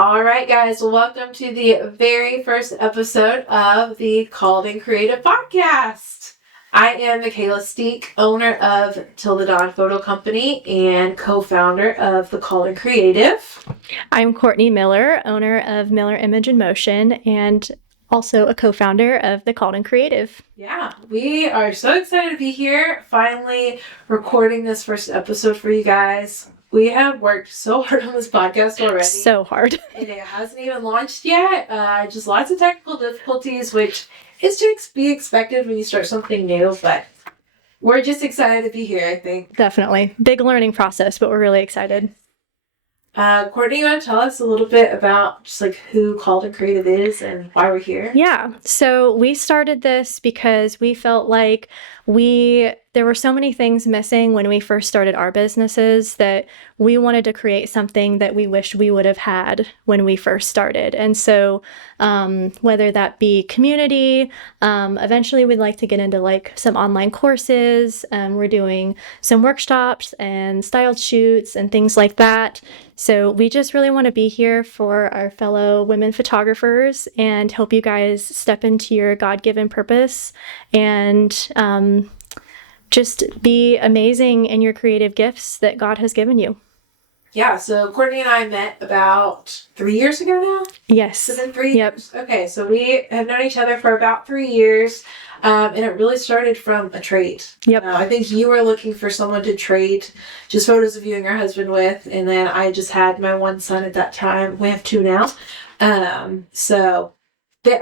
All right, guys, welcome to the very first episode of the Called and Creative podcast. I am Mekala Stiek, owner of Till the Dawn Photo Company and co-founder of the Called and Creative. I'm Courtni Miller, owner of Miller Image and Motion, and also a co-founder of the Called and Creative. Yeah, we are so excited to be here, finally recording this first episode for you guys. We have worked so hard on this podcast already. So hard. And it hasn't even launched yet. Just lots of technical difficulties, which is to be expected when you start something new. But we're just excited to be here, I think. Definitely. Big learning process, but we're really excited. Courtni, you want to tell us a little bit about just like who Called and Creative is and why we're here? Yeah. So we started this because we felt like there were so many things missing when we first started our businesses that we wanted to create something that we wish we would have had when we first started. And so whether that be community, eventually we'd like to get into like some online courses. We're doing some workshops and styled shoots and things like that. So we just really want to be here for our fellow women photographers and help you guys step into your God-given purpose and just be amazing in your creative gifts that God has given you. Yeah, so Courtni and I met about 3 years ago now? Yes. Has it been 3 years? Okay, so we have known each other for about 3 years, and it really started from a trade. Yep. I think you were looking for someone to trade just photos of you and your husband with, and then I just had my one son at that time. We have two now. So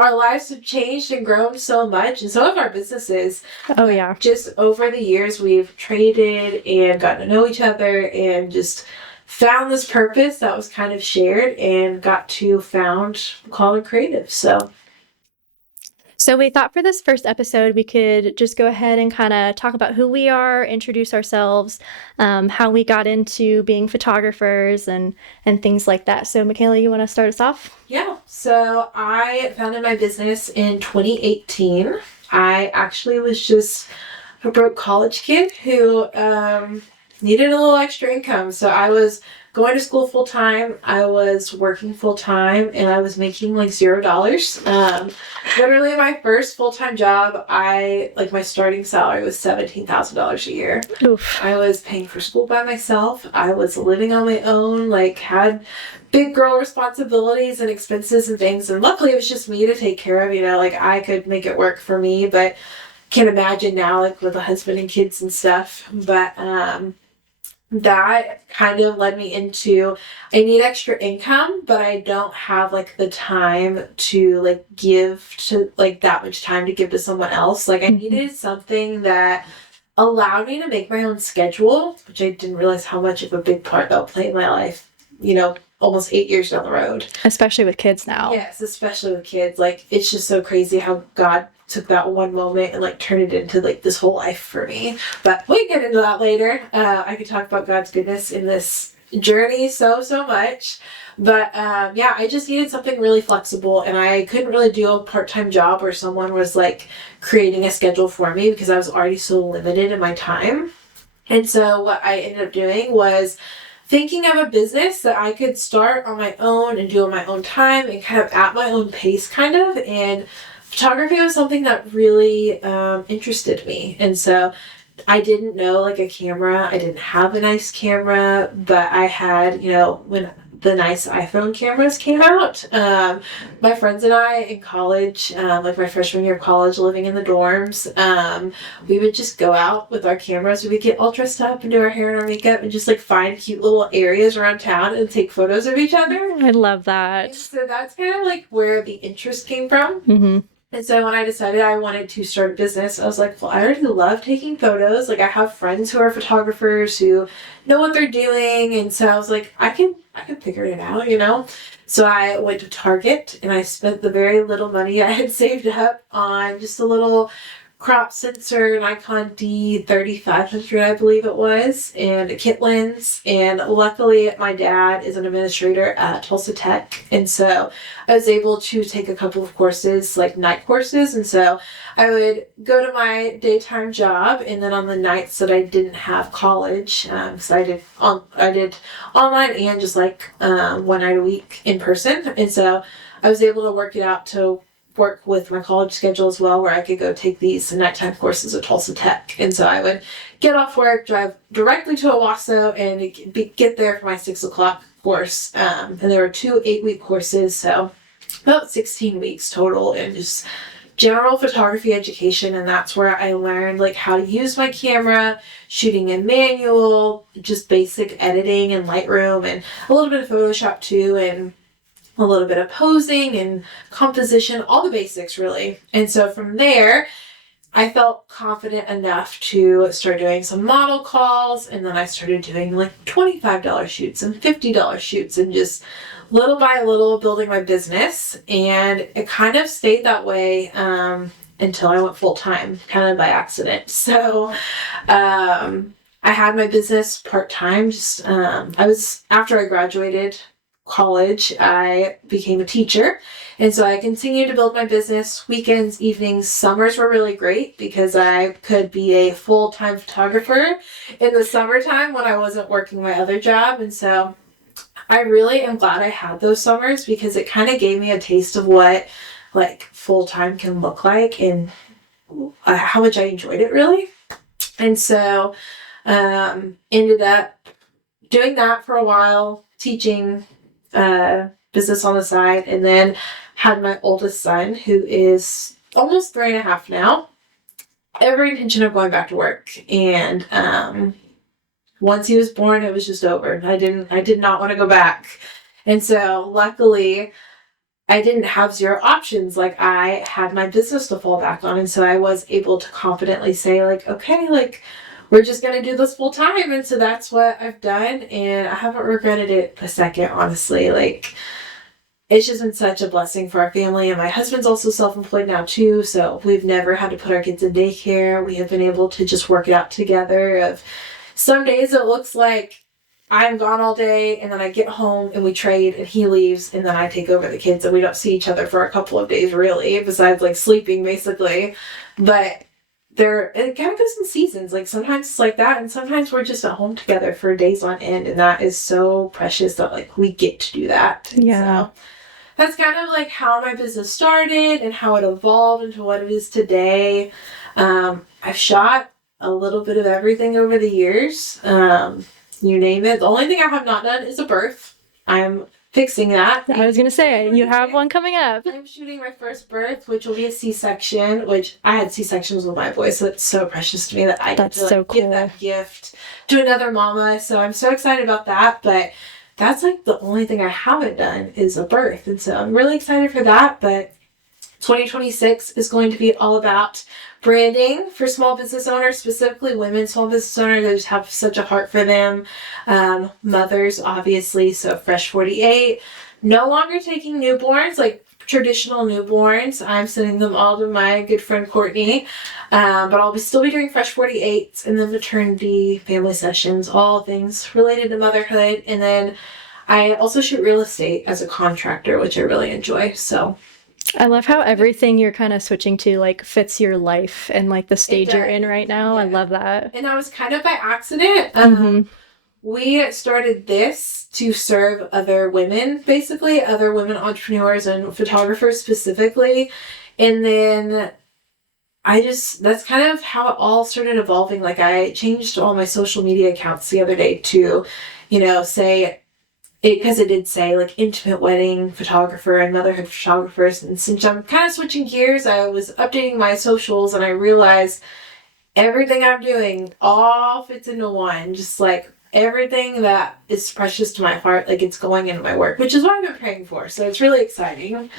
our lives have changed and grown so much, and so have our businesses. Oh, yeah. Just over the years, we've traded and gotten to know each other and just found this purpose that was kind of shared and got to found Called and Creative. So we thought for this first episode, we could just go ahead and kind of talk about who we are, introduce ourselves, how we got into being photographers and things like that. So Mekala, you want to start us off? Yeah. So I founded my business in 2018. I actually was just a broke college kid who needed a little extra income. So I was going to school full time, I was working full time, and I was making like $0. Literally my first full time job, my starting salary was $17,000 a year. Oof. I was paying for school by myself. I was living on my own, had big girl responsibilities and expenses and things. And luckily it was just me to take care of, I could make it work for me, but can't imagine now with a husband and kids and stuff. But that kind of led me into, I need extra income, but I don't have the time to give to that much time to give to someone else. I needed something that allowed me to make my own schedule, which I didn't realize how much of a big part that would play in my life, almost 8 years down the road. Especially with kids now. Yes, especially with kids. It's just so crazy how God took that one moment and turned it into this whole life for me. But we can get into that later. I could talk about God's goodness in this journey so much. But I just needed something really flexible, and I couldn't really do a part-time job where someone was creating a schedule for me because I was already so limited in my time. And so what I ended up doing was thinking of a business that I could start on my own and do on my own time and kind of at my own pace and photography was something that really interested me. And so I didn't know a camera. I didn't have a nice camera, but I had, when the nice iPhone cameras came out, my friends and I in college, my freshman year of college, living in the dorms, we would just go out with our cameras. We would get all dressed up and do our hair and our makeup and just find cute little areas around town and take photos of each other. I love that. And so that's kind of where the interest came from. Mm-hmm. And so when I decided I wanted to start a business, I was like, well, I already love taking photos. I have friends who are photographers who know what they're doing. And so I was like, I can figure it out, So I went to Target and I spent the very little money I had saved up on just a little crop sensor, Nikon D3500, I believe it was, and a kit lens. And luckily, my dad is an administrator at Tulsa Tech, and so I was able to take a couple of courses, like night courses. And so I would go to my daytime job, and then on the nights that I didn't have college, because I did online and just like 1 night a week in person, and so I was able to work it out to work with my college schedule as well, where I could go take these nighttime courses at Tulsa Tech. And so I would get off work, drive directly to Owasso, and get there for my 6 o'clock course. And there were 2 8-week courses, so about 16 weeks total, and just general photography education. And that's where I learned like how to use my camera, shooting in manual, just basic editing and Lightroom, and a little bit of Photoshop too, and a little bit of posing and composition, all the basics really. And so from there, I felt confident enough to start doing some model calls, and then I started doing like $25 shoots and $50 shoots, and just little by little building my business. And it kind of stayed that way until I went full time, kind of by accident. So I had my business part time. Just after I graduated college, I became a teacher, and so I continued to build my business weekends, evenings. Summers were really great because I could be a full-time photographer in the summertime when I wasn't working my other job. And so I really am glad I had those summers, because it kind of gave me a taste of what like full-time can look like, and how much I enjoyed it really. And so ended up doing that for a while, teaching business on the side, and then had my oldest son, who is almost 3.5 now, every intention of going back to work. And once he was born, it was just over. I did not want to go back. And so luckily I didn't have zero options. Like, I had my business to fall back on, and so I was able to confidently say like, okay, like, we're just going to do this full time. And so that's what I've done. And I haven't regretted it a second, honestly. Like, it's just been such a blessing for our family. And my husband's also self-employed now too. So we've never had to put our kids in daycare. We have been able to just work it out together. Of some days it looks like I'm gone all day, and then I get home and we trade, and he leaves, and then I take over the kids, and we don't see each other for a couple of days really, besides like sleeping basically. But it kind of goes in seasons. Like, sometimes it's like that, and sometimes we're just at home together for days on end, and that is so precious that like we get to do that. Yeah. So that's kind of like how my business started and how it evolved into what it is today. I've shot a little bit of everything over the years. You name it. The only thing I have not done is a birth. I'm fixing that. I was going to say, you have one coming up. I'm shooting my first birth, which will be a C-section, which I had C-sections with my boy, so it's so precious to me that I get to give that gift to another mama. So I'm so excited about that. But that's like the only thing I haven't done is a birth. And so I'm really excited for that. But 2026 is going to be all about branding for small business owners, specifically women small business owners. I just have such a heart for them. Mothers, obviously. So Fresh 48. No longer taking newborns, like traditional newborns. I'm sending them all to my good friend Courtney. But I'll still be doing Fresh 48s, and then maternity, family sessions, all things related to motherhood. And then I also shoot real estate as a contractor, which I really enjoy. So I love how everything you're kind of switching to like fits your life and like the stage you're in right now. Yeah. I love that. And that was kind of by accident. We started this to serve other women, basically, other women entrepreneurs and photographers specifically. And then that's kind of how it all started evolving. Like, I changed all my social media accounts the other day to, say, because it did say like intimate wedding photographer and motherhood photographers. And since I'm kind of switching gears, I was updating my socials, and I realized everything I'm doing all fits into one. Just like everything that is precious to my heart, like it's going into my work, which is what I've been praying for. So it's really exciting.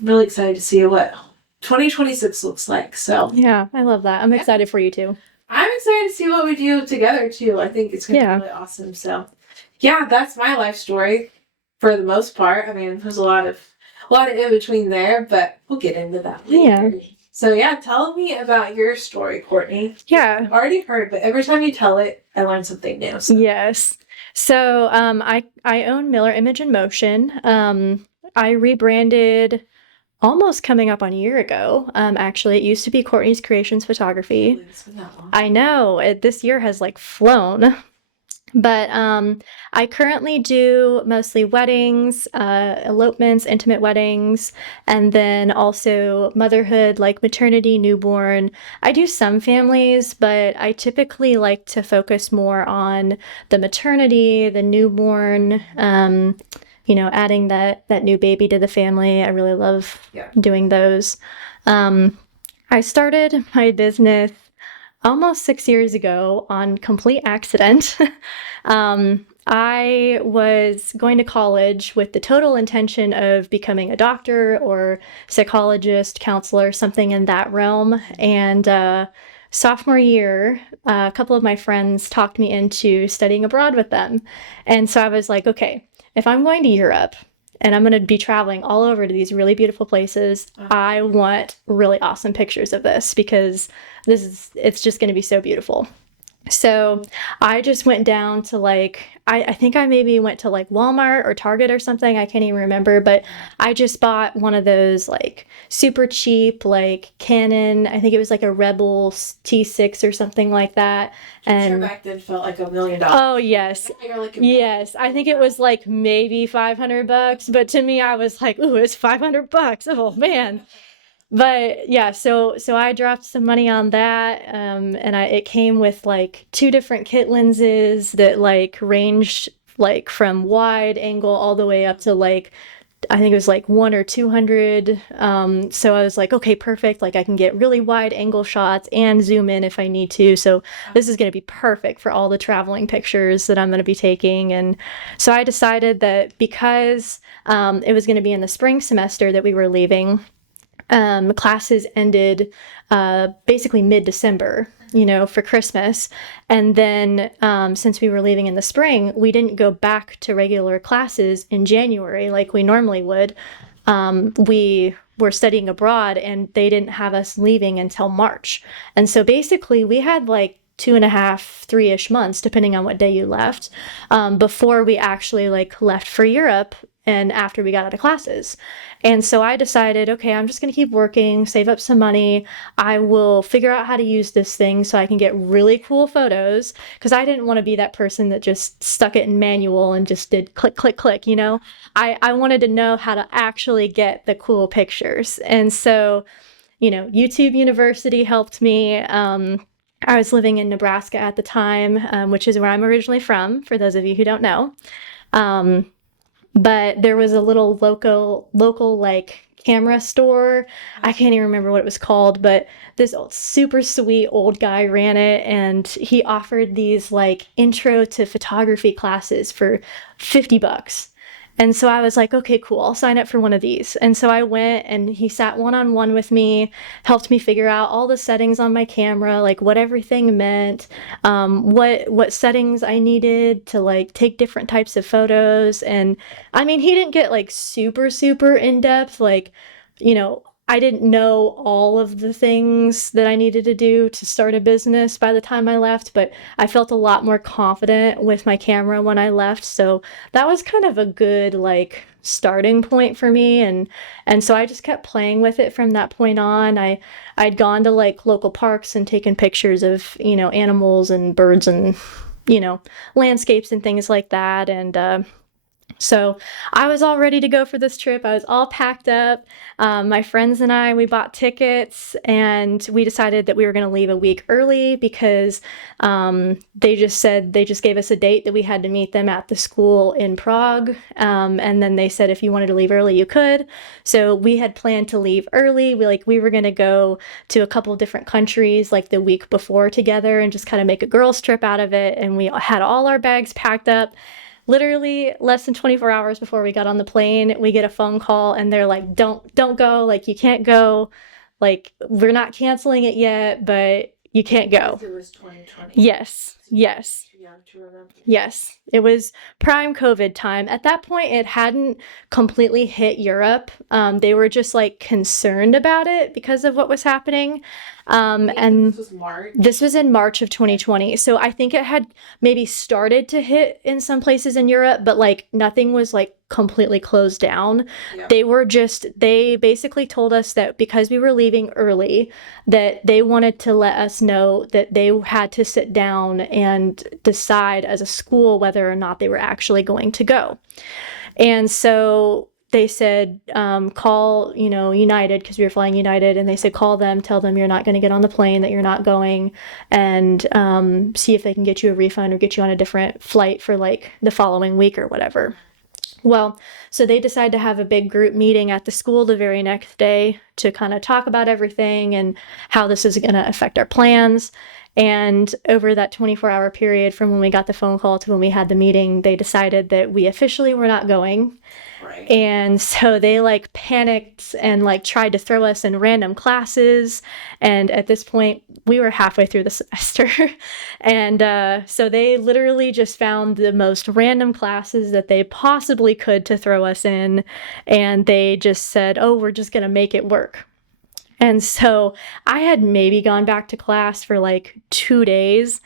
Really excited to see what 2026 looks like. So yeah, I love that. I'm excited for you too. I'm excited to see what we do together too. I think it's going to be really awesome. So yeah, that's my life story for the most part. I mean, there's a lot of in between there, but we'll get into that later. Yeah. So yeah, tell me about your story, Courtney. Yeah. I've already heard, but every time you tell it, I learn something new. So. Yes. So I own Miller Image and Motion. I rebranded almost coming up on a year ago. Actually, it used to be Courtney's Creations Photography. It's been that long. I know this year has like flown. But I currently do mostly weddings, elopements, intimate weddings, and then also motherhood, like maternity, newborn. I do some families, but I typically like to focus more on the maternity, the newborn, adding that new baby to the family. I really love doing those. I started my business almost 6 years ago on complete accident. I was going to college with the total intention of becoming a doctor or psychologist, counselor, something in that realm. And sophomore year, a couple of my friends talked me into studying abroad with them. And so I was like, okay, if I'm going to Europe, and I'm going to be traveling all over to these really beautiful places. I want really awesome pictures of this because it's just going to be so beautiful. So I just went down to I think I maybe went to like Walmart or Target or something. I can't even remember, but I just bought one of those like super cheap, like Canon. I think it was like a Rebel T6 or something like that. And sure back then felt like $1 million. Oh yes. Yes. I think it was like maybe $500, but to me, I was like, ooh, it's $500. Oh man. But yeah, so I dropped some money on that, and it came with like 2 different kit lenses that like ranged like from wide angle all the way up to like I think it was like 1 or 200. So I was like, okay, perfect. Like I can get really wide angle shots and zoom in if I need to. So this is going to be perfect for all the traveling pictures that I'm going to be taking. And so I decided that because it was going to be in the spring semester that we were leaving. Classes ended basically mid-December, for Christmas. And then since we were leaving in the spring, we didn't go back to regular classes in January like we normally would. We were studying abroad and they didn't have us leaving until March. And so basically we had like 2.5, 3-ish months, depending on what day you left, before we actually like left for Europe and after we got out of classes. And so I decided, okay, I'm just going to keep working, save up some money. I will figure out how to use this thing so I can get really cool photos because I didn't want to be that person that just stuck it in manual and just did click, click, click, I wanted to know how to actually get the cool pictures. And so, YouTube University helped me. I was living in Nebraska at the time, which is where I'm originally from, for those of you who don't know. But there was a little local like camera store. I can't even remember what it was called, but this super sweet old guy ran it and he offered these like intro to photography classes for $50. And so I was like, okay, cool, I'll sign up for one of these. And so I went and he sat one-on-one with me, helped me figure out all the settings on my camera, like what everything meant, what settings I needed to like take different types of photos. And I mean, he didn't get like super, super in-depth, like, I didn't know all of the things that I needed to do to start a business by the time I left, but I felt a lot more confident with my camera when I left. So that was kind of a good like starting point for me. And so I just kept playing with it from that point on. I'd gone to like local parks and taken pictures of, animals and birds and, landscapes and things like that. And, so I was all ready to go for this trip. I was all packed up. My friends and I, we bought tickets and we decided that we were going to leave a week early because they just gave us a date that we had to meet them at the school in Prague. And then they said, if you wanted to leave early, you could. So we had planned to leave early. We were going to go to a couple different countries like the week before together and just kind of make a girls trip out of it. And we had all our bags packed up. Literally less than 24 hours before we got on the plane, we get a phone call and they're like, don't go, like you can't go, like we're not canceling it yet, but you can't go. It was 2020. Yes. Yes. Yeah, to remember. Yes, it was prime COVID time. At that point, it hadn't completely hit Europe. They were just like concerned about it because of what was happening. And this was March. this was in March of 2020. So I think it had maybe started to hit in some places in Europe, but like nothing was like completely closed down. Yeah. They basically told us that because we were leaving early, that they wanted to let us know that they had to sit down and decide as a school whether or not they were actually going to go. And so they said, call, United, because we were flying United, and they said, call them, tell them you're not going to get on the plane, that you're not going, and see if they can get you a refund or get you on a different flight for like the following week or whatever. Well, so they decided to have a big group meeting at the school the very next day to kind of talk about everything and how this is going to affect our plans. And over that 24-hour period from when we got the phone call to when we had the meeting, they decided that we officially were not going. Right. And so they like panicked and like tried to throw us in random classes. And at this point, we were halfway through the semester. And so they literally just found the most random classes that they possibly could to throw us in. And they just said, oh, we're just going to make it work. And so I had maybe gone back to class for like 2 days,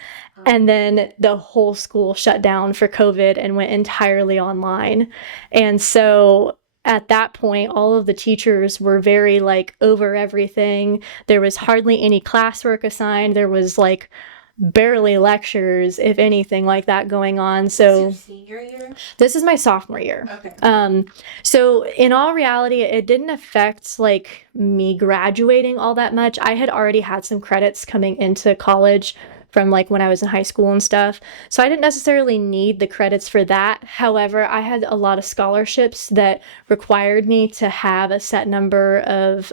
and then the whole school shut down for COVID and went entirely online. And so at that point, all of the teachers were very like over everything. There was hardly any classwork assigned. There was like barely lectures, if anything like that going on. So Is your senior year? this is my sophomore year. Okay. So in all reality, it didn't affect like me graduating all that much. I had already had some credits coming into college from like when I was in high school and stuff. So I didn't necessarily need the credits for that. However, I had a lot of scholarships that required me to have a set number of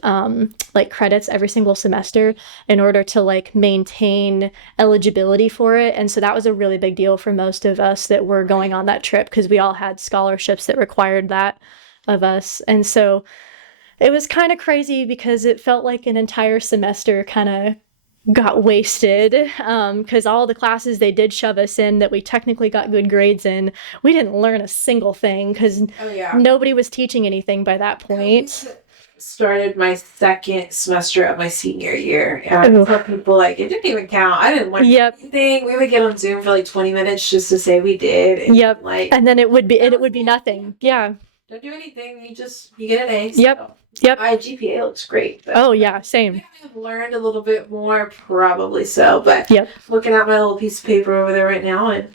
like credits every single semester in order to like maintain eligibility for it. And so that was a really big deal for most of us that were going on that trip, because we all had scholarships that required that of us. And so it was kind of crazy because it felt like an entire semester kind of got wasted, because all the classes they did shove us in that we technically got good grades in, we didn't learn a single thing because nobody was teaching anything by that point. Started my second semester of my senior year, and I tell people like it didn't even count. I didn't learn anything. We would get on Zoom for like 20 minutes just to say we did. And and then it would be nothing. Yeah. Don't do anything. You get an A. Yep. My GPA looks great. Oh yeah, same. I've learned a little bit more, probably so. But looking at my little piece of paper over there right now, and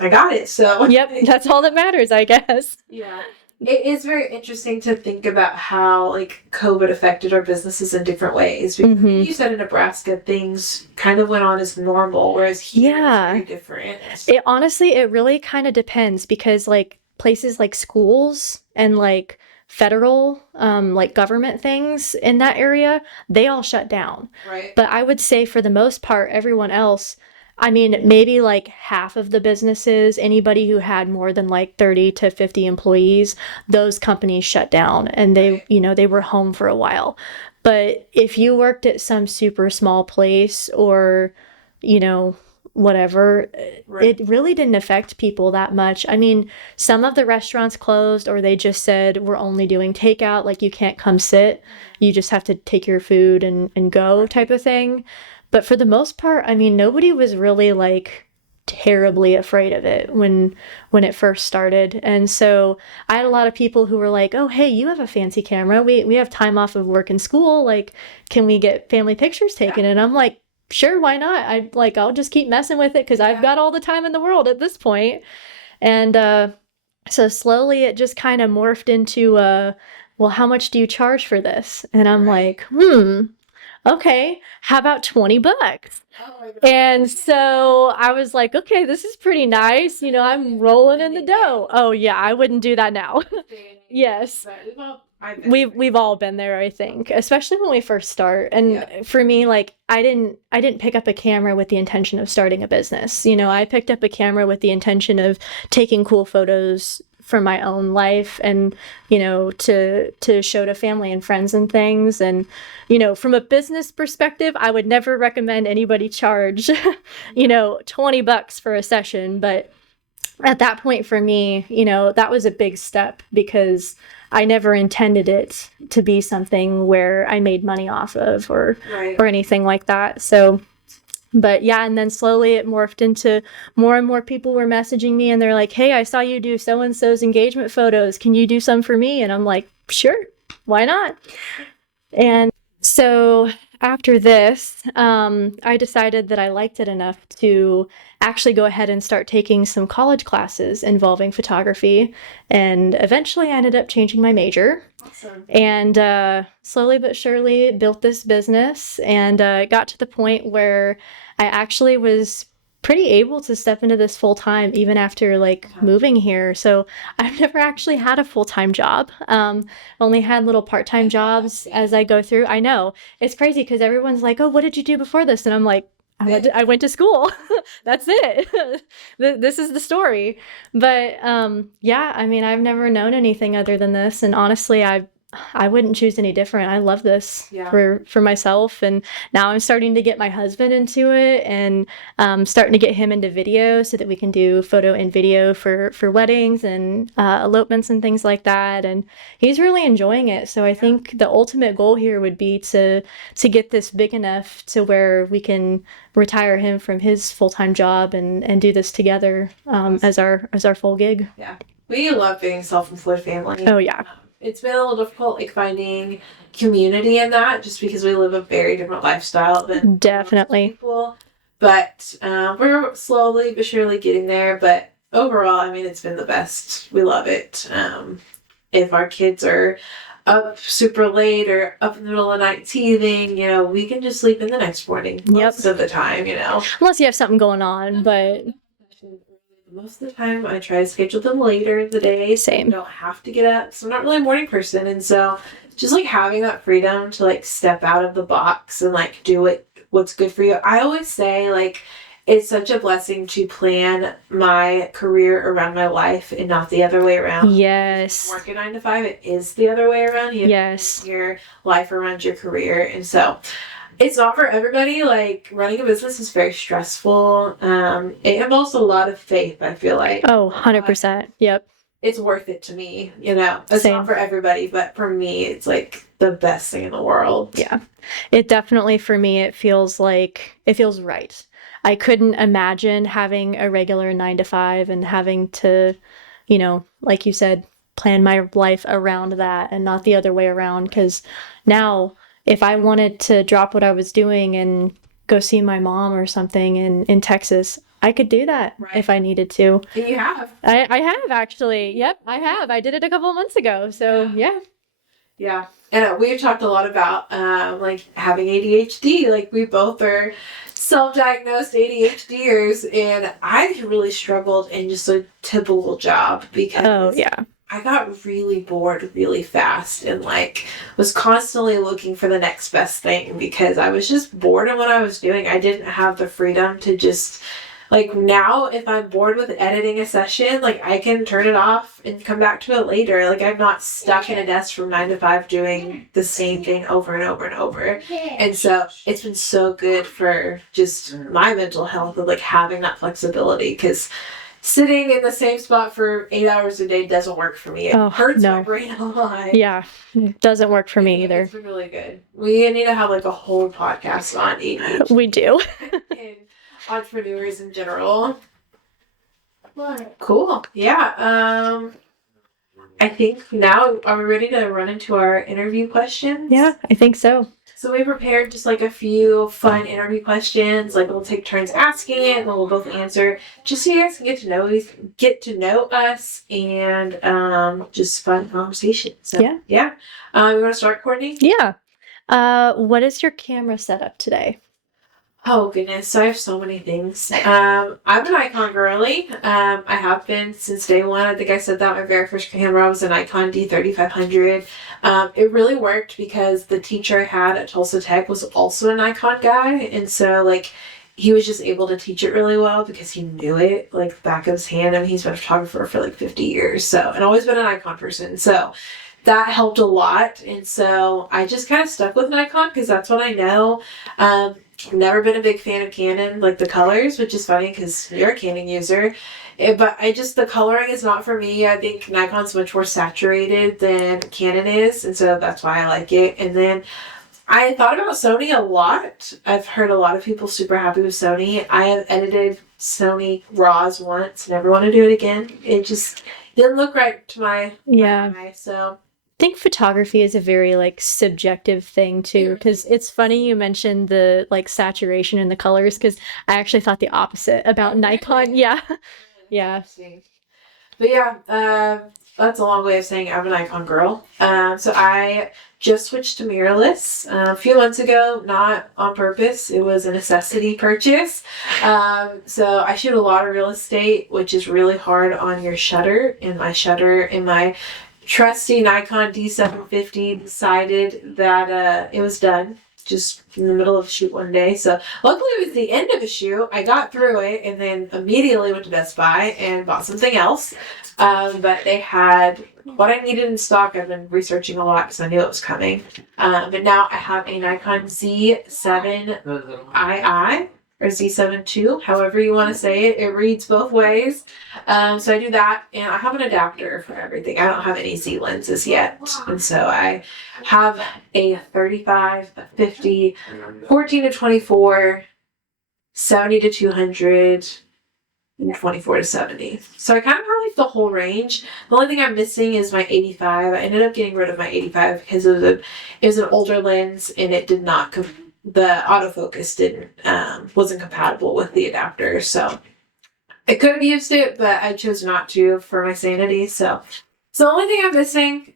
I got it. So that's all that matters, I guess. Yeah. It is very interesting to think about how like COVID affected our businesses in different ways. Because you said in Nebraska things kind of went on as normal, whereas here it's very different. It really kind of depends, because like places like schools and like federal like government things in that area, they all shut down. Right. But I would say for the most part, everyone else, I mean, maybe like half of the businesses, anybody who had more than like 30 to 50 employees, those companies shut down and they, they were home for a while. But if you worked at some super small place or, whatever, it really didn't affect people that much. I mean, some of the restaurants closed, or they just said, we're only doing takeout, like you can't come sit. You just have to take your food and go type of thing. But for the most part, I mean, nobody was really like terribly afraid of it when it first started. And so I had a lot of people who were like, oh, hey, you have a fancy camera. We have time off of work and school. Like, can we get family pictures taken? And I'm like, sure, why not? I'll just keep messing with it because I've got all the time in the world at this point. And so slowly it just kind of morphed into, well, how much do you charge for this? And I'm like, okay, how about $20? Oh my God. And so I was like, okay, this is pretty nice. I'm rolling in the dough. Oh yeah, I wouldn't do that now. Yes. We've all been there, I think, especially when we first start. And for me, like I didn't pick up a camera with the intention of starting a business. I picked up a camera with the intention of taking cool photos for my own life and, to show to family and friends and things. And, from a business perspective, I would never recommend anybody charge, $20 for a session. But at that point for me, that was a big step because I never intended it to be something where I made money off of or anything like that. So, but yeah, and then slowly it morphed into more and more people were messaging me and they're like, hey, I saw you do so-and-so's engagement photos. Can you do some for me? And I'm like, sure, why not? And so after this, I decided that I liked it enough to actually go ahead and start taking some college classes involving photography. And eventually I ended up changing my major. Awesome. And slowly but surely built this business and got to the point where I actually was pretty able to step into this full time even after moving here. So I've never actually had a full-time job. Only had little part-time jobs as I go through. I know it's crazy because everyone's like, oh, what did you do before this? And I'm like, I went to school. That's it. This is the story. But yeah, I mean, I've never known anything other than this. And honestly, I wouldn't choose any different. I love this for myself. And now I'm starting to get my husband into it and starting to get him into video so that we can do photo and video for weddings and elopements and things like that. And he's really enjoying it. So I think the ultimate goal here would be to get this big enough to where we can retire him from his full-time job and do this together as our full gig. Yeah. We love being a self-employed family. Oh, yeah. It's been a little difficult, finding community in that, just because we live a very different lifestyle than definitely most people. But we're slowly but surely getting there. But overall, I mean, it's been the best. We love it. If our kids are up super late or up in the middle of the night teething, we can just sleep in the next morning most of the time, Unless you have something going on, but most of the time I try to schedule them later in the day. Same. So I don't have to get up. So I'm not really a morning person. And so just having that freedom to step out of the box and do what's good for you. I always say it's such a blessing to plan my career around my life and not the other way around. Yes. Working 9 to 5, it is the other way around. Yes. Your life around your career. And so it's not for everybody. Running a business is very stressful. It involves a lot of faith, I feel like. Oh, 100%. Yep. It's worth it to me, It's Same. not for everybody, but for me, it's the best thing in the world. Yeah. It definitely, for me, it feels right. I couldn't imagine having a regular 9 to 5 and having to, like you said, plan my life around that and not the other way around. Because now, if I wanted to drop what I was doing and go see my mom or something in Texas, I could do that if I needed to. And you have. I have, actually. Yep, I have. I did it a couple of months ago. So, yeah. Yeah. And we've talked a lot about having ADHD. We both are self-diagnosed ADHDers. And I really struggled in just a typical job because I got really bored really fast and was constantly looking for the next best thing because I was just bored in what I was doing. I didn't have the freedom to just now if I'm bored with editing a session, I can turn it off and come back to it later. I'm not stuck in a desk from 9 to 5 doing the same thing over and over and over. And so it's been so good for just my mental health of having that flexibility because sitting in the same spot for 8 hours a day doesn't work for me. It hurts my brain a lot. Yeah, it doesn't work for me either. It's been really good. We need to have a whole podcast on ADHD. We do. And entrepreneurs in general. Cool. Yeah. I think now, are we ready to run into our interview questions? Yeah, I think so. So we prepared just a few fun interview questions. We'll take turns asking it, and then we'll both answer, just so you guys can get to know us, and just fun conversation. So yeah. You want to start, Courtney? Yeah. What is your camera setup today? Oh goodness, so I have so many things. I'm an Nikon girly. I have been since day one. I think I said that my very first camera was a Nikon D3500. It really worked because the teacher I had at Tulsa Tech was also a Nikon guy, and so he was just able to teach it really well because he knew it like the back of his hand. I mean, he's been a photographer for like 50 years, so, and always been an Nikon person. So that helped a lot. And so I just kind of stuck with Nikon because that's what I know. Never been a big fan of Canon, like the colors, which is funny because you're a Canon user. But the coloring is not for me. I think Nikon's much more saturated than Canon is. And so that's why I like it. And then I thought about Sony a lot. I've heard a lot of people super happy with Sony. I have edited Sony RAWs once. Never want to do it again. It just didn't look right to my eye. So I think photography is a very like subjective thing too, because it's funny you mentioned the like saturation in the colors, because I actually thought the opposite about Nikon. Yeah. Yeah. But yeah, that's a long way of saying I'm a Nikon girl. So I just switched to mirrorless a few months ago, not on purpose. It was a necessity purchase. So I shoot a lot of real estate, which is really hard on your shutter. And my trusty Nikon D750 decided that it was done just in the middle of a shoot one day. So luckily it was the end of a shoot. I got through it and then immediately went to Best Buy and bought something else. But they had what I needed in stock. I've been researching a lot because I knew it was coming. But now I have a Nikon Z7II or Z7 II, however you want to say it. It reads both ways. So I do that, and I have an adapter for everything. I don't have any Z lenses yet. And so I have a 35, a 50, 14 to 24, 70 to 200, and 24 to 70. So I kind of have like the whole range. The only thing I'm missing is my 85. I ended up getting rid of my 85 because it was an older lens, and it did not the autofocus wasn't compatible with the adapter, so I could have used it, but I chose not to for my sanity. So it's the only thing I'm missing.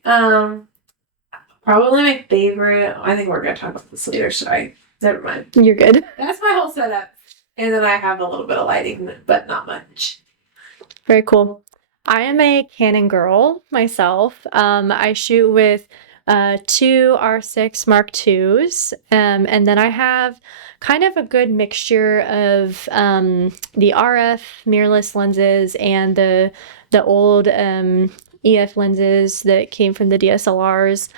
Probably my favorite. I think we're gonna talk about this later. Sorry, never mind. You're good. That's my whole setup, and then I have a little bit of lighting, but not much. Very cool. I am a Canon girl myself. I shoot with two R6 Mark IIs, and then I have kind of a good mixture of the RF mirrorless lenses and the old EF lenses that came from the DSLRs.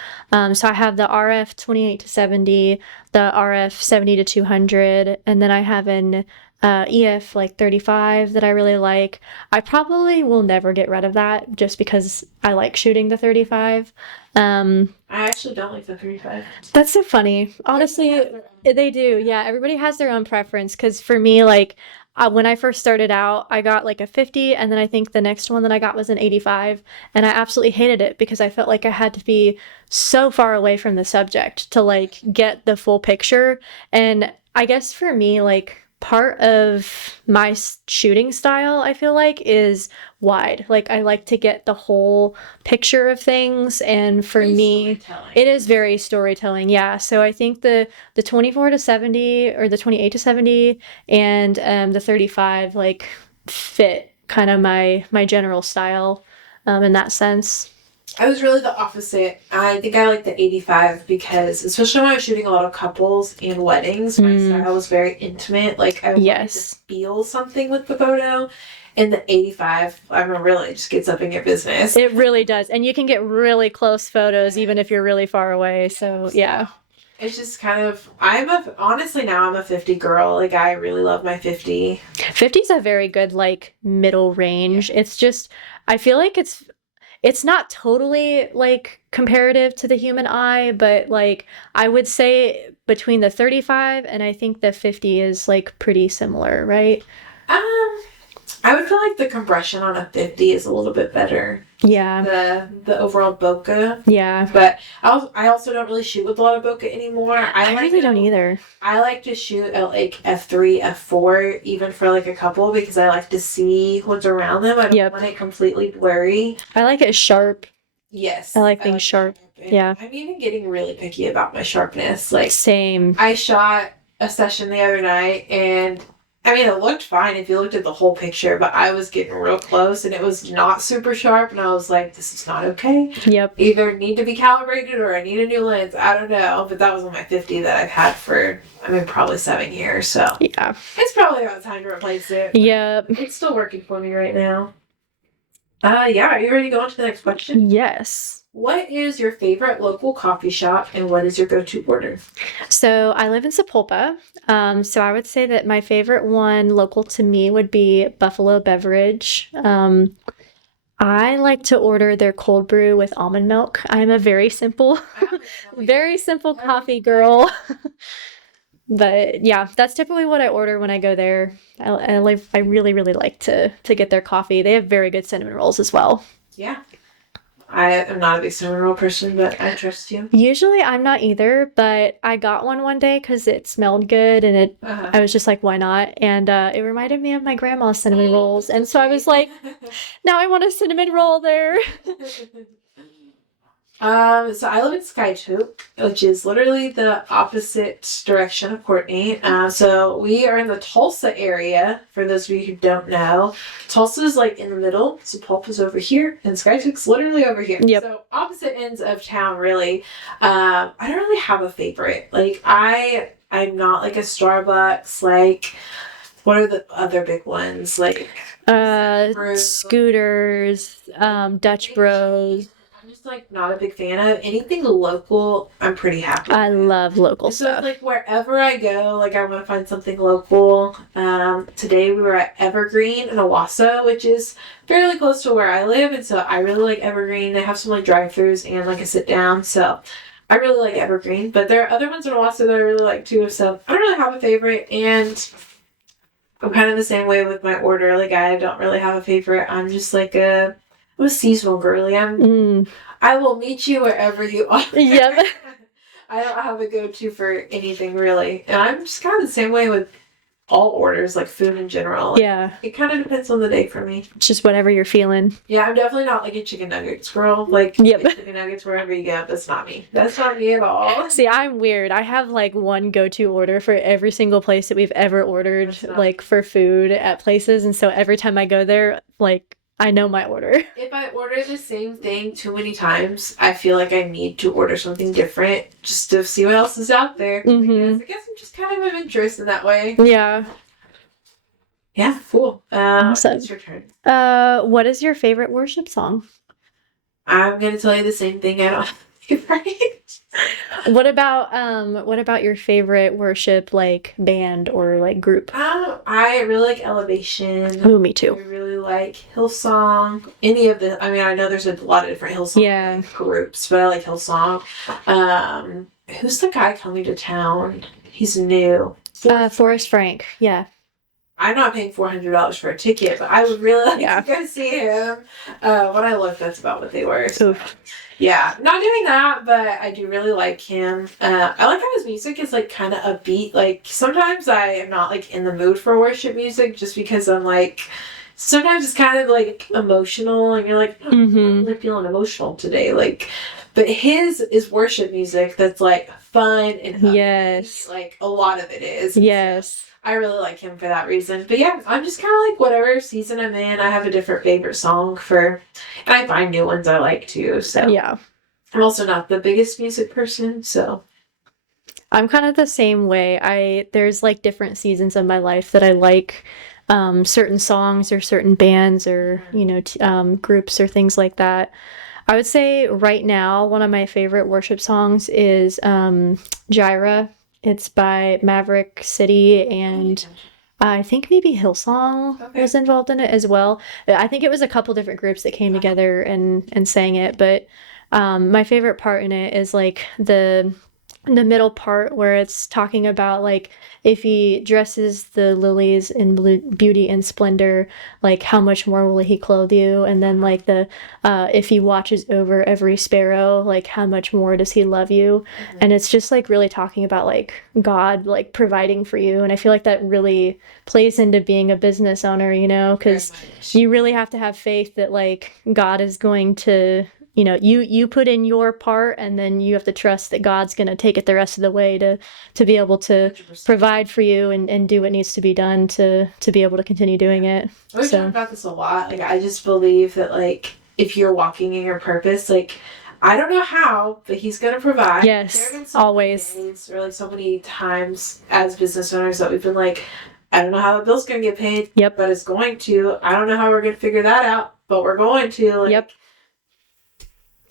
So I have the RF 28 to 70, the RF 70 to 200, and then I have an EF like 35 that I really like. I probably will never get rid of that just because I like shooting the 35. I actually don't like the 35. That's so funny. Honestly, they do. Yeah, everybody has their own preference, because for me, like, when I first started out, I got like a 50, and then I think the next one that I got was an 85, and I absolutely hated it because I felt like I had to be so far away from the subject to like get the full picture. And I guess for me, like, part of my shooting style, I feel like, is wide. Like, I like to get the whole picture of things, and for me, it is very storytelling. Yeah, so I think the 24 to 70 or the 28 to 70 and the 35 like fit kind of my general style in that sense. I was really the opposite. I think I like the 85 because, especially when I was shooting a lot of couples and weddings, my style was very intimate. Like, I wanted to feel something with the photo. And the 85, I mean, really just gets up in your business. It really does. And you can get really close photos even if you're really far away. So, yeah. It's just kind of, honestly now I'm a 50 girl. Like, I really love my 50. 50 is a very good, like, middle range. It's just, I feel like it's not totally like comparative to the human eye, but like I would say between the 35 and I think the 50 is like pretty similar, right? I would feel like the compression on a 50 is a little bit better. Yeah. The overall bokeh. Yeah. But I also don't really shoot with a lot of bokeh anymore. I really don't either. I like to shoot at like F3, F4, even for like a couple, because I like to see what's around them. I don't want it completely blurry. I like it sharp. Yes. I like being sharp. Yeah. I'm even getting really picky about my sharpness. Like, same. I shot a session the other night, and I mean, it looked fine if you looked at the whole picture, but I was getting real close and it was not super sharp. And I was like, this is not okay. Yep. Either need to be calibrated or I need a new lens. I don't know. But that was on my 50 that I've had for, I mean, probably 7 years. So Yeah. it's probably about time to replace it. Yep. It's still working for me right now. Yeah. Are you ready to go on to the next question? Yes. What is your favorite local coffee shop and what is your go-to order? So I live in Sapulpa. So I would say that my favorite one local to me would be Buffalo Beverage. I like to order their cold brew with almond milk. I'm a very simple, very simple coffee girl. But yeah, that's typically what I order when I go there. I really, really like to get their coffee. They have very good cinnamon rolls as well. Yeah. I am not a big cinnamon roll person, but I trust you. Usually I'm not either, but I got one day because it smelled good and I was just like, why not? And it reminded me of my grandma's cinnamon rolls. And so I was like, now I want a cinnamon roll there. So I live in Skytoop, which is literally the opposite direction of Courtney. So we are in the Tulsa area, for those of you who don't know. Tulsa is like in the middle, so Pulpa's over here, and Skytoop's literally over here. Yep. So opposite ends of town, really. I don't really have a favorite. Like, I'm not like a Starbucks, like, what are the other big ones? Like, Scooters, Dutch Bros. I'm just like not a big fan of anything local. I'm pretty happy. I love local So stuff. like wherever I go, like I want to find something local. Today we were at Evergreen in Owasso, which is fairly close to where I live, and so I really like Evergreen. They have some like drive-throughs and like a sit down, so I really like Evergreen. But there are other ones in Owasso that I really like too. So I don't really have a favorite, and I'm kind of the same way with my order. Like I don't really have a favorite. I'm just like I'm a seasonal girly. I will meet you wherever you are. Yep. I don't have a go-to for anything really. And I'm just kind of the same way with all orders, like food in general. Yeah. It kind of depends on the day for me. Just whatever you're feeling. Yeah, I'm definitely not like a chicken nuggets girl. Like, Yep. get chicken nuggets wherever you go. That's not me. That's not me at all. See, I'm weird. I have like one go-to order for every single place that we've ever ordered, like for food at places. And so every time I go there, like, I know my order. If I order the same thing too many times, I feel like I need to order something different just to see what else is out there. Mm-hmm. I guess I'm just kind of adventurous in that way. Yeah. Yeah, cool. Awesome. It's your turn. What is your favorite worship song? I'm gonna tell you the same thing. I don't think right. What about your favorite worship like band or like group? I really like Elevation. Oh, me I too. really like Hillsong. Any of the, I mean, I know there's a lot of different Hillsong groups, but I like Hillsong. Who's the guy coming to town? He's new. Forrest Frank. Yeah. I'm not paying $400 for a ticket, but I would really like to go see him. When I looked, that's about what they were. So. Yeah, not doing that, but I do really like him. I like how his music is like kind of upbeat. Like sometimes I am not like in the mood for worship music just because I'm like, sometimes it's kind of like emotional and you're like, I'm really feeling emotional today. Like, but his is worship music that's like fun and upbeat. Yes. Like a lot of it is. Yes. I really like him for that reason. But yeah, I'm just kind of like whatever season I'm in, I have a different favorite song for, and I find new ones I like too. So yeah, I'm also not the biggest music person, so I'm kind of the same way. There's like different seasons of my life that I like certain songs or certain bands or groups or things like that. I would say right now one of my favorite worship songs is Jireh. It's by Maverick City, and I think maybe Hillsong was involved in it as well. I think it was a couple different groups that came together and sang it, but my favorite part in it is like the middle part where it's talking about like if he dresses the lilies in beauty and splendor, like how much more will he clothe you? And then like if he watches over every sparrow, like how much more does he love you? And it's just like really talking about like God like providing for you. And I feel like that really plays into being a business owner, because you really have to have faith that like God is going to you know, you put in your part, and then you have to trust that God's going to take it the rest of the way to be able to 100%. provide for you and do what needs to be done to be able to continue doing it. We've talked about this a lot. Like, I just believe that, like, if you're walking in your purpose, like, I don't know how, but he's going to provide. Yes, there have been so always. many days, or like so many times as business owners that we've been like, I don't know how the bill's going to get paid, Yep. but it's going to. I don't know how we're going to figure that out, but we're going to. Like, Yep.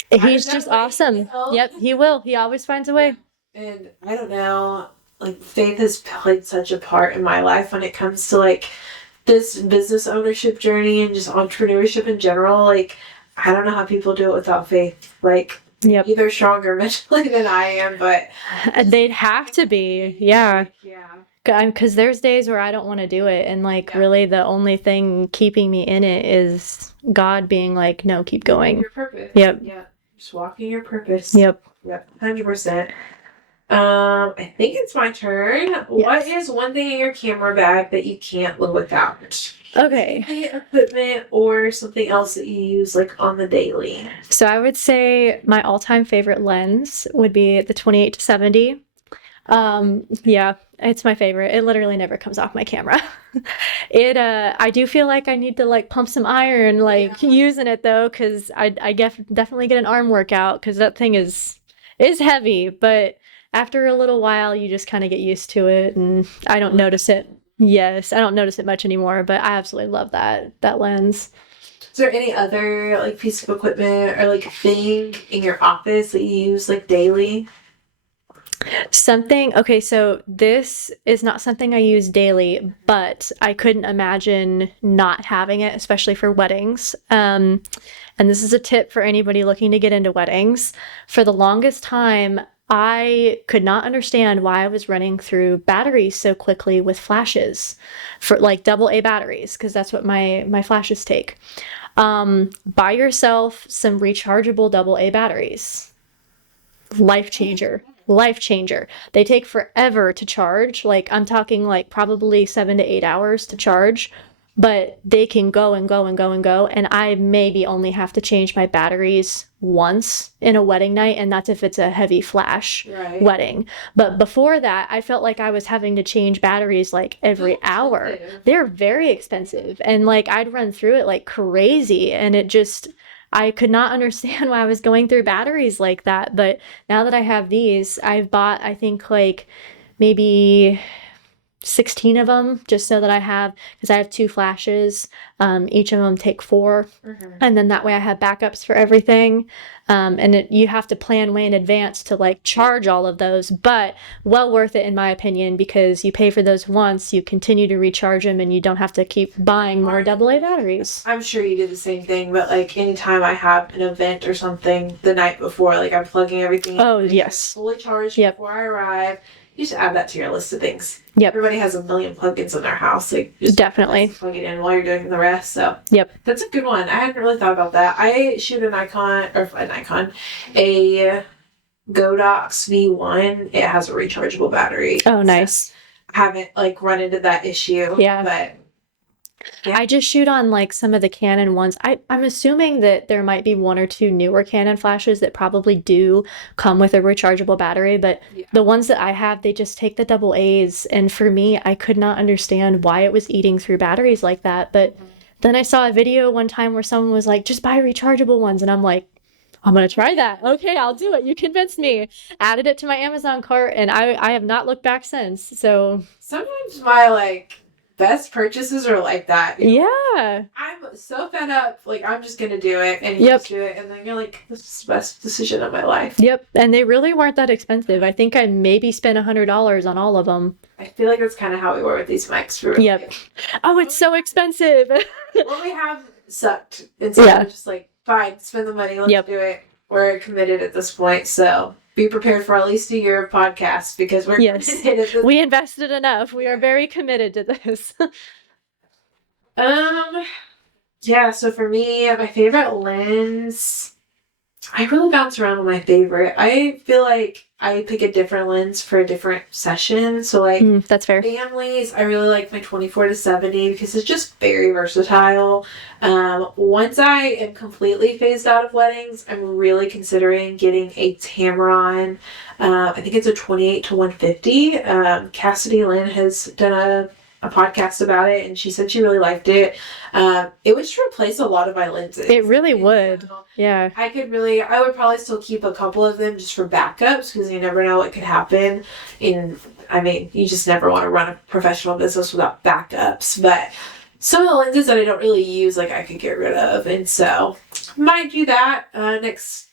He's just awesome. Yep, he will. He always finds a way. Yeah. And I don't know, like, faith has played such a part in my life when it comes to, like, this business ownership journey and just entrepreneurship in general. Like, I don't know how people do it without faith. Like, Yep. either stronger mentally than I am, but They'd have to be. Yeah. yeah. Because there's days where I don't want to do it, and like really the only thing keeping me in it is God being like, no, keep going. Your purpose. Yep. Yeah. Just walking your purpose. Yep. 100%. I think it's my turn. Yes. What is one thing in your camera bag that you can't live without? Okay. Equipment or something else that you use like on the daily? So I would say my all-time favorite lens would be the 28-70. Yeah, it's my favorite. It literally never comes off my camera. I do feel like I need to like pump some iron, like using it though, because I definitely get an arm workout because that thing is heavy, but after a little while you just kind of get used to it, and I don't notice it. Yes, I don't notice it much anymore, but I absolutely love that lens. Is there any other like piece of equipment or like thing in your office that you use like daily? Okay, so this is not something I use daily, but I couldn't imagine not having it, especially for weddings. And this is a tip for anybody looking to get into weddings. For the longest time, I could not understand why I was running through batteries so quickly with flashes, for like AA batteries, because that's what my flashes take. Buy yourself some rechargeable AA batteries. Life changer. They take forever to charge. Like, I'm talking like probably 7 to 8 hours to charge, but they can go and go and go and go. And I maybe only have to change my batteries once in a wedding night, and that's if it's a heavy flash wedding. But before that, I felt like I was having to change batteries like every hour. They're very expensive, and like I'd run through it like crazy, and I could not understand why I was going through batteries like that. But now that I have these, I've bought, I think, like maybe 16 of them, just so that I have, because I have 2 flashes. Each of them take 4. Mm-hmm. And then that way I have backups for everything. You have to plan way in advance to like charge all of those, but well worth it in my opinion, because you pay for those once, you continue to recharge them, and you don't have to keep buying more AA batteries. I'm sure you do the same thing, but like anytime I have an event or something the night before, like I'm plugging everything. Oh, yes. Fully charged before I arrive. You should add that to your list of things. Yep. Everybody has a million plugins in their house. Like, just definitely plug it in while you're doing the rest. So yep, that's a good one. I hadn't really thought about that. I shoot a Godox V1. It has a rechargeable battery. Oh, nice. So I haven't like run into that issue. Yeah, but. Yeah. I just shoot on like some of the Canon ones. I'm assuming that there might be 1 or 2 newer Canon flashes that probably do come with a rechargeable battery, but the ones that I have, they just take the AA's. And for me, I could not understand why it was eating through batteries like that. But then I saw a video one time where someone was like, just buy rechargeable ones. And I'm like, I'm going to try that. Okay, I'll do it. You convinced me. Added it to my Amazon cart, and I have not looked back since. So sometimes my like best purchases are like that. Yeah. I'm so fed up. Like, I'm just going to do it. And you just do it. And then you're like, this is the best decision of my life. Yep. And they really weren't that expensive. I think I maybe spent $100 on all of them. I feel like that's kind of how we were with these mics. Yep. Oh, it's so expensive. What we have sucked. And so I'm just like, fine, spend the money. Let's do it. We're committed at this point. So be prepared for at least a year of podcasts, because we're committed. We invested enough. We are very committed to this. Yeah, so for me, my favorite lens, I really bounce around on my favorite. I feel like I pick a different lens for a different session. So like That's fair. families, I really like my 24 to 70 because it's just very versatile. Once I am completely phased out of weddings, I'm really considering getting a Tamron. I think it's a 28 to 150. Cassidy Lynn has done a podcast about it, and she said she really liked it. It would just replace a lot of my lenses. It really would. So Yeah. I would probably still keep a couple of them just for backups because you never know what could happen. You just never want to run a professional business without backups. But some of the lenses that I don't really use, like I could get rid of, and so might do that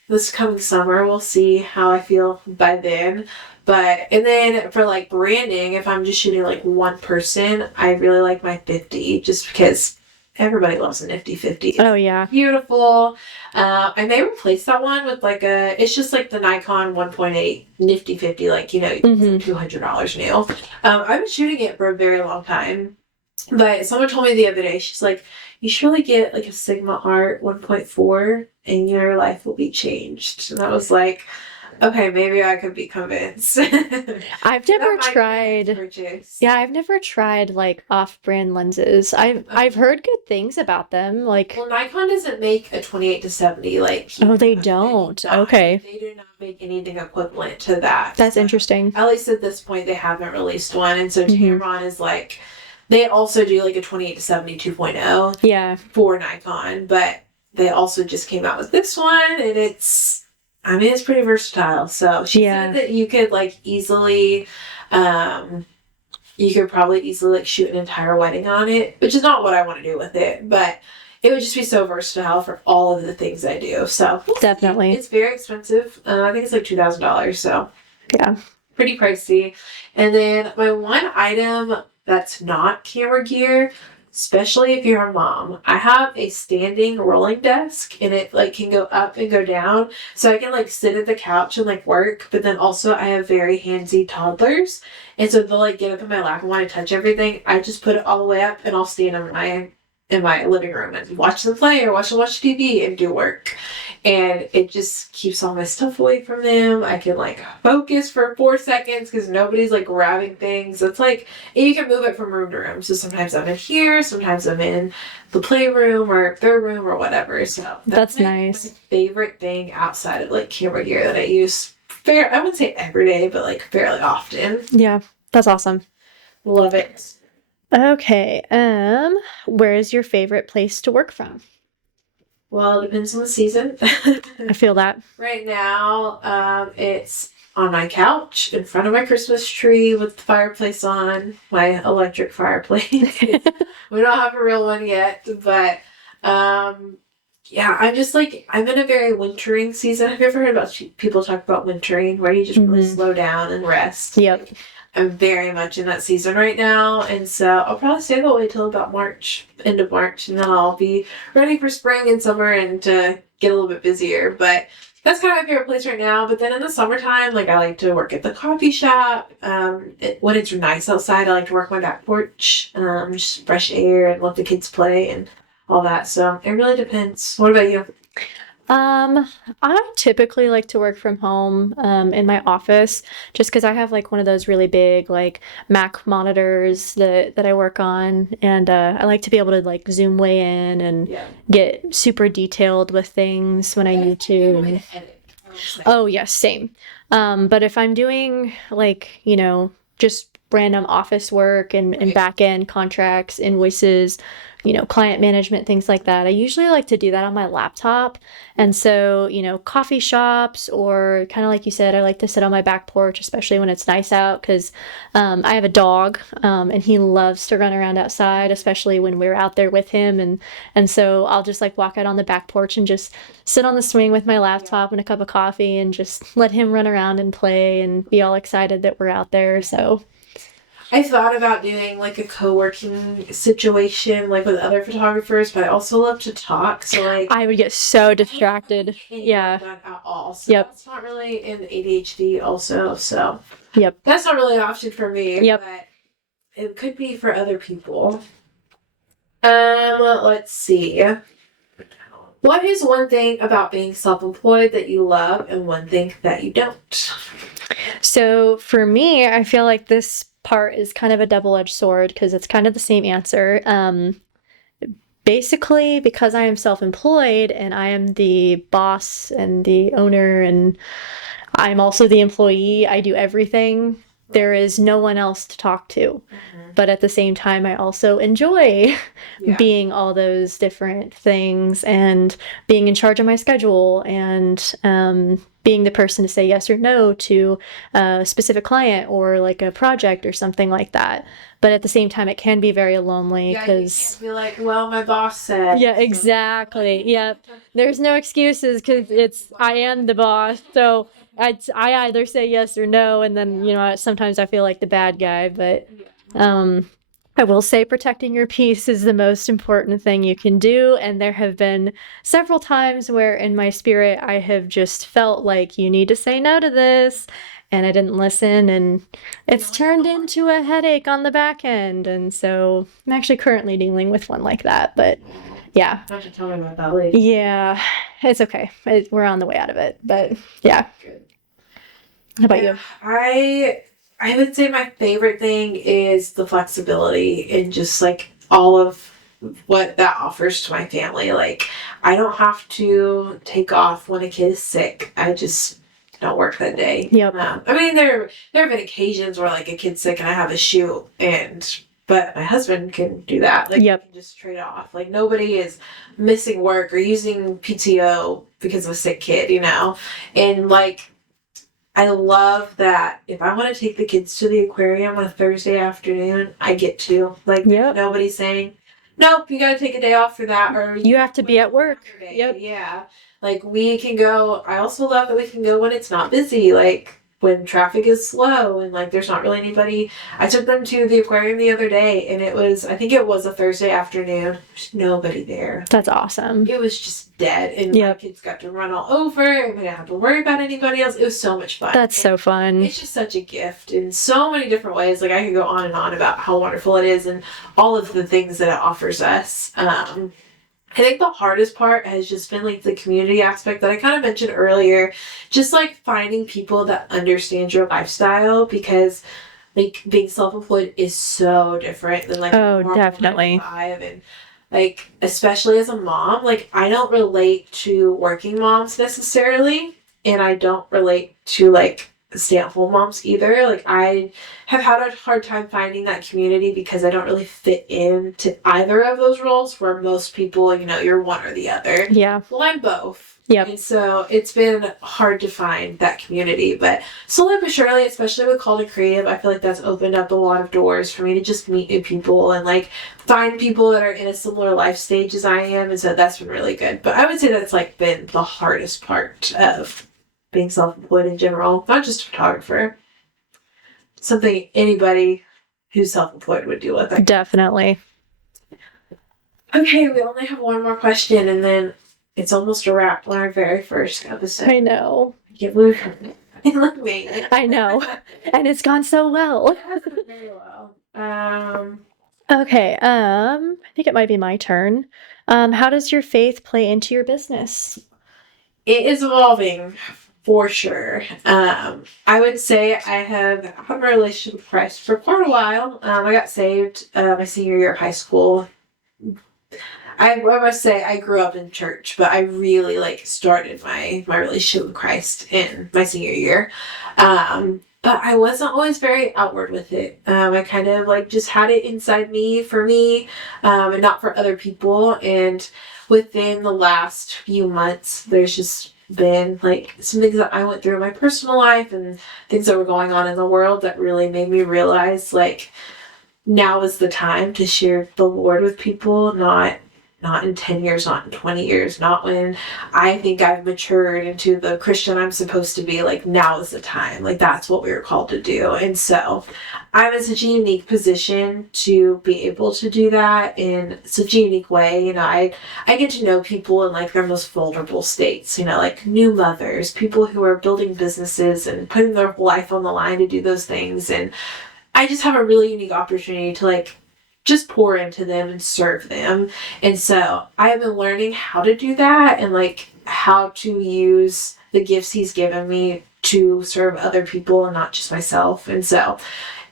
this coming summer. We'll see how I feel by then. And then for like branding, if I'm just shooting like one person, I really like my 50 just because everybody loves a nifty 50. Oh yeah. Beautiful. I may replace that one with it's just like the Nikon 1.8 nifty 50, like, it's $200 new. I've been shooting it for a very long time, but someone told me the other day, she's like, you should really get like a Sigma Art 1.4 and your life will be changed. And I was like, okay, maybe I could be convinced. I've never tried. Yeah, I've never tried like off-brand lenses. I've heard good things about them. Like, well, Nikon doesn't make a 28 to 70. Like, oh, they don't. Okay, they do not make anything equivalent to that. that's interesting. At least at this point, they haven't released one, and so Tamron is like, they also do like a 28 to 70 2.0. Yeah, for Nikon, but they also just came out with this one, and it's pretty versatile. So she said that you could like easily, you could probably easily like shoot an entire wedding on it, which is not what I want to do with it, but it would just be so versatile for all of the things I do. So definitely. It's very expensive. I think it's like $2,000. So yeah, pretty pricey. And then my one item that's not camera gear, especially if you're a mom, I have a standing rolling desk, and it like can go up and go down, so I can like sit at the couch and like work. But then also I have very handsy toddlers, and so they'll like get up in my lap and want to touch everything. I just put it all the way up, and I'll stand in my living room and watch them play or watch TV and do work. And it just keeps all my stuff away from them. I can like focus for 4 seconds because nobody's like grabbing things. It's like, and you can move it from room to room. So sometimes I'm in here, sometimes I'm in the playroom or their room or whatever. So that's nice. My favorite thing outside of like camera gear that I use I wouldn't say every day, but like fairly often. Yeah, that's awesome. Love it. Okay, where is your favorite place to work from? Well, it depends on the season. I feel that. Right now, it's on my couch in front of my Christmas tree with the fireplace on, my electric fireplace. We don't have a real one yet, but yeah, I'm in a very wintering season. Have you ever heard about people talk about wintering, where you just really slow down and rest? Yep. I'm very much in that season right now, and so I'll probably stay that way till about end of March, and then I'll be ready for spring and summer and to get a little bit busier. But that's kind of my favorite place right now. But then in the summertime, like I like to work at the coffee shop. When it's nice outside, I like to work on my back porch, just fresh air and let the kids play and all that. So it really depends. What about you? I typically like to work from home in my office just because I have like one of those really big like Mac monitors that I work on, and I like to be able to like zoom way in and get super detailed with things when I need to. Oh yes, same. But if I'm doing like, just random office work and back end contracts, invoices, client management, things like that, I usually like to do that on my laptop. And so, coffee shops, or kind of like you said, I like to sit on my back porch, especially when it's nice out, because I have a dog, and he loves to run around outside, especially when we're out there with him. And so I'll just like walk out on the back porch and just sit on the swing with my laptop and a cup of coffee and just let him run around and play and be all excited that we're out there. So I thought about doing like a co-working situation like with other photographers, but I also love to talk. So like I would get so distracted. Yeah. That at all. So that's not really in ADHD also. So that's not really an option for me. But it could be for other people. Let's see. What is one thing about being self-employed that you love and one thing that you don't? So for me, I feel like this part is kind of a double-edged sword because it's kind of the same answer. Basically, because I am self-employed and I am the boss and the owner and I'm also the employee, I do everything. There is no one else to talk to. But at the same time, I also enjoy being all those different things and being in charge of my schedule and being the person to say yes or no to a specific client or like a project or something like that. But at the same time, it can be very lonely because you can't be like, well, my boss said. yeah, exactly. Yep. There's no excuses because I am the boss. So I either say yes or no, and then sometimes I feel like the bad guy. But I will say protecting your peace is the most important thing you can do. And there have been several times where in my spirit I have just felt like you need to say no to this. And I didn't listen, and it's turned into a headache on the back end. And so I'm actually currently dealing with one like that. But yeah. You have to tell me about that later. Yeah, it's okay. We're on the way out of it. But yeah. Good. How about you? I would say my favorite thing is the flexibility and just like all of what that offers to my family. Like, I don't have to take off when a kid is sick. I just don't work that day. Yep. I mean, there have been occasions where like a kid's sick and I have a shoot, but my husband can do that. Like, Yep. we can just trade off. Like, nobody is missing work or using PTO because of a sick kid, and like, I love that if I want to take the kids to the aquarium on a Thursday afternoon, I get to. Like, Yep. nobody's saying, nope, you got to take a day off for that. Or You have to be at work. Yep. Yeah. Like, we can go. I also love that we can go when it's not busy. Like, when traffic is slow and like there's not really anybody. I took them to the aquarium the other day and I think it was a Thursday afternoon. There's nobody there. That's awesome. It was just dead, and my kids got to run all over and we didn't have to worry about anybody else. It was so much fun. That's so fun. It's just such a gift in so many different ways. Like, I could go on and on about how wonderful it is and all of the things that it offers us. I think the hardest part has just been like the community aspect that I kind of mentioned earlier. Just like finding people that understand your lifestyle, because like being self-employed is so different than like definitely 9 to 5, and like especially as a mom, like I don't relate to working moms necessarily, and I don't relate to like stay-at-home moms either. Like, I have had a hard time finding that community because I don't really fit into either of those roles, where most people, you're one or the other. Yeah. Well, I'm both. Yep. And so it's been hard to find that community, but slowly but surely, especially with Call to Creative, I feel like that's opened up a lot of doors for me to just meet new people and like find people that are in a similar life stage as I am. And so that's been really good. But I would say that's like been the hardest part of being self-employed in general, not just a photographer. Something anybody who's self-employed would deal with. Definitely. Okay, we only have one more question, and then it's almost a wrap on our very first episode. I know. Get moving. Look me. I know. And it's gone so well. Very well. Okay, I think it might be my turn. How does your faith play into your business? It is evolving. For sure. I would say I have had a relationship with Christ for quite a while. I got saved my senior year of high school. I must say I grew up in church, but I really started my relationship with Christ in my senior year. But I wasn't always very outward with it. I kind of just had it inside me for me, and not for other people. And within the last few months, there's just been some things that I went through in my personal life and things that were going on in the world that really made me realize now is the time to share the Lord with people, not in 10 years, not in 20 years, not when I think I've matured into the Christian I'm supposed to be. Now is the time. That's what we were called to do. And so I'm in such a unique position to be able to do that in such a unique way. I get to know people in their most vulnerable states, new mothers, people who are building businesses and putting their whole life on the line to do those things. And I just have a really unique opportunity to just pour into them and serve them. And so I have been learning how to do that and like how to use the gifts he's given me to serve other people and not just myself. And so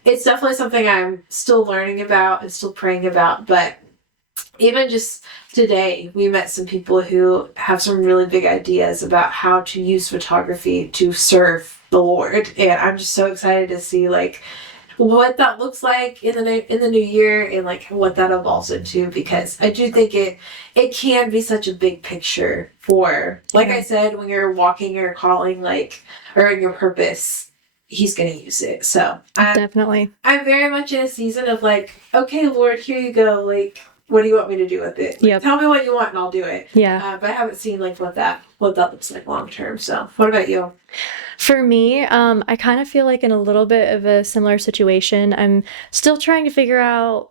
it's definitely something I'm still learning about and still praying about. But even just today, we met some people who have some really big ideas about how to use photography to serve the Lord. And I'm just so excited to see like what that looks like in the new year and like what that evolves into, because I do think it can be such a big picture for, like I said, when you're walking your calling, like, or in your purpose, he's going to use it. So Definitely. I'm very much in a season of like, okay, Lord, here you go. Like, what do you want me to do with it? Like, tell me what you want and I'll do it. Yeah. But I haven't seen like what that looks like long term. So what about you? For me, I kind of feel like in a little bit of a similar situation. I'm still trying to figure out,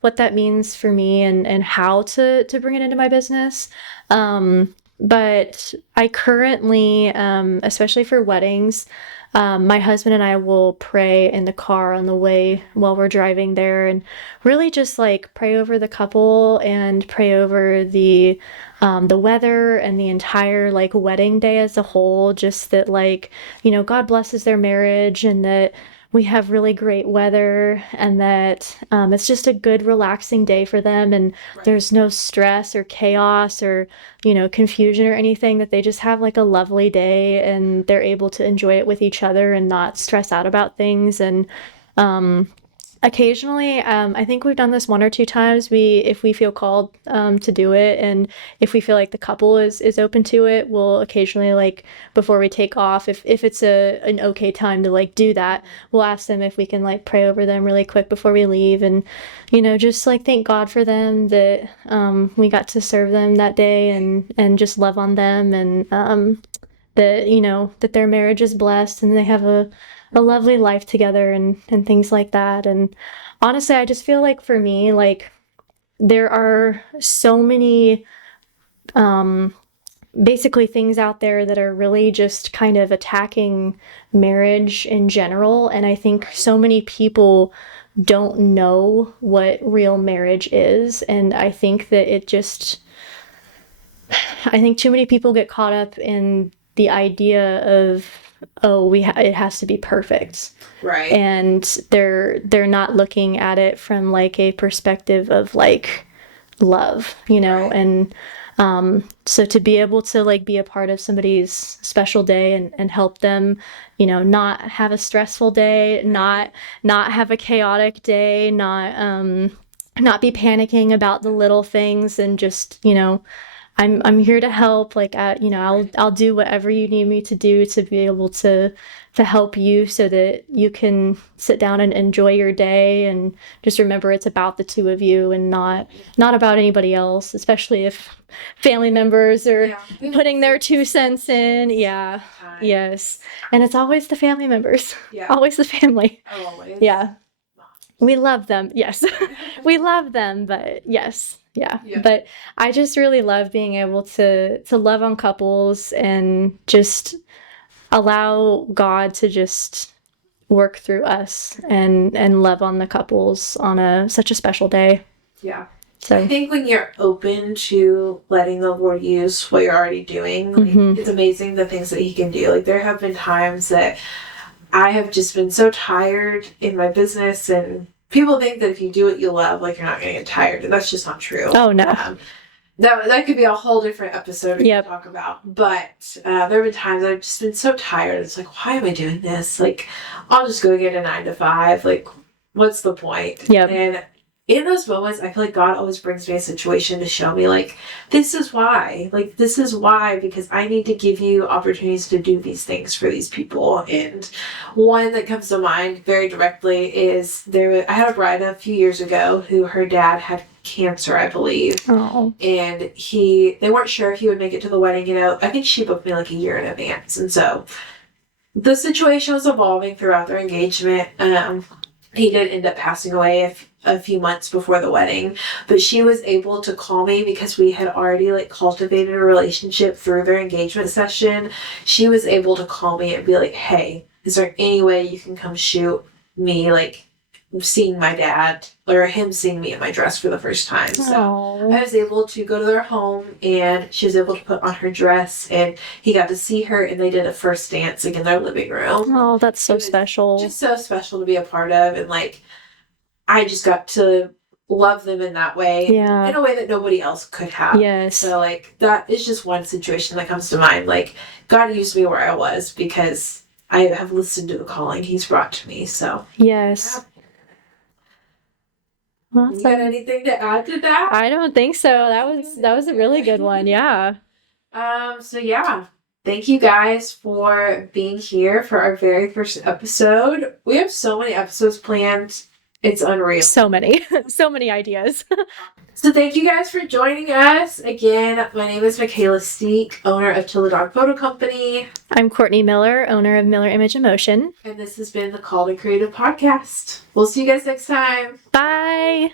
what that means for me and how to bring it into my business. But I currently, especially for weddings, my husband and I will pray in the car on the way while we're driving there and really just like pray over the couple and pray over the weather and the entire like wedding day as a whole. Just that like, God blesses their marriage and that we have really great weather and that it's just a good relaxing day for them and there's no stress or chaos or confusion or anything, that they just have like a lovely day and they're able to enjoy it with each other and not stress out about things. And occasionally, I think we've done this one or two times. If we feel called to do it, and if we feel like the couple is open to it, we'll occasionally, like before we take off, if it's an okay time to like do that, we'll ask them if we can like pray over them really quick before we leave, and just like thank God for them that we got to serve them that day and just love on them, and that their marriage is blessed and they have a lovely life together and things like that. And honestly, I just feel like for me, like there are so many basically things out there that are really just kind of attacking marriage in general. And I think so many people don't know what real marriage is. And I think that I think too many people get caught up in the idea of, it has to be perfect. Right. And they're not looking at it from like a perspective of like love, Right. And so to be able to like be a part of somebody's special day and help them, not have a stressful day, not have a chaotic day, not be panicking about the little things, and just, I'm here to help. Like, I'll do whatever you need me to do to be able to help you so that you can sit down and enjoy your day, and just remember it's about the two of you and not about anybody else, especially if family members are putting their 2 cents in. Yeah. Yes. And it's always the family members. Yeah. Always the family. Always. Yeah. We love them. Yes. We love them, but yes. Yeah. But I just really love being able to love on couples and just allow God to just work through us and love on the couples on such a special day. Yeah. So I think when you're open to letting the Lord use what you're already doing, like, it's amazing the things that he can do. Like, there have been times that I have just been so tired in my business, and people think that if you do what you love, like, you're not going to get tired, and that's just not true. Oh, no. That could be a whole different episode to talk about. But there have been times I've just been so tired. It's like, why am I doing this? Like, I'll just go get a 9 to 5. Like, what's the point? Yep. And in those moments, I feel like God always brings me a situation to show me, like, this is why. Like, this is why, because I need to give you opportunities to do these things for these people. And one that comes to mind very directly is I had a bride a few years ago who her dad had cancer, I believe. Oh. And they weren't sure if he would make it to the wedding. I think she booked me like a year in advance. And so the situation was evolving throughout their engagement. He did end up passing away a few months before the wedding, but she was able to call me because we had already like cultivated a relationship through their engagement session. She was able to call me and be like, hey, is there any way you can come shoot me like seeing my dad, or him seeing me in my dress for the first time. So Aw. I was able to go to their home, and she was able to put on her dress, and he got to see her, and they did a first dance like in their living room. Oh, that's so It was special. just so special to be a part of, and like I just got to love them in that way, Yeah. in a way that nobody else could have. Yes. So like that is just one situation that comes to mind. Like God used me where I was because I have listened to the calling He's brought to me. So Yes. you got Awesome. anything to add to that? I don't think so. That was a really good one. Yeah. So yeah. Thank you guys for being here for our very first episode. We have so many episodes planned. It's unreal. So many. So many ideas. So thank you guys for joining us. Again, my name is Mekala Stiek, owner of Tilla Dog Photo Company. I'm Courtni Miller, owner of Miller Image and Motion. And this has been the Call to Creative podcast. We'll see you guys next time. Bye.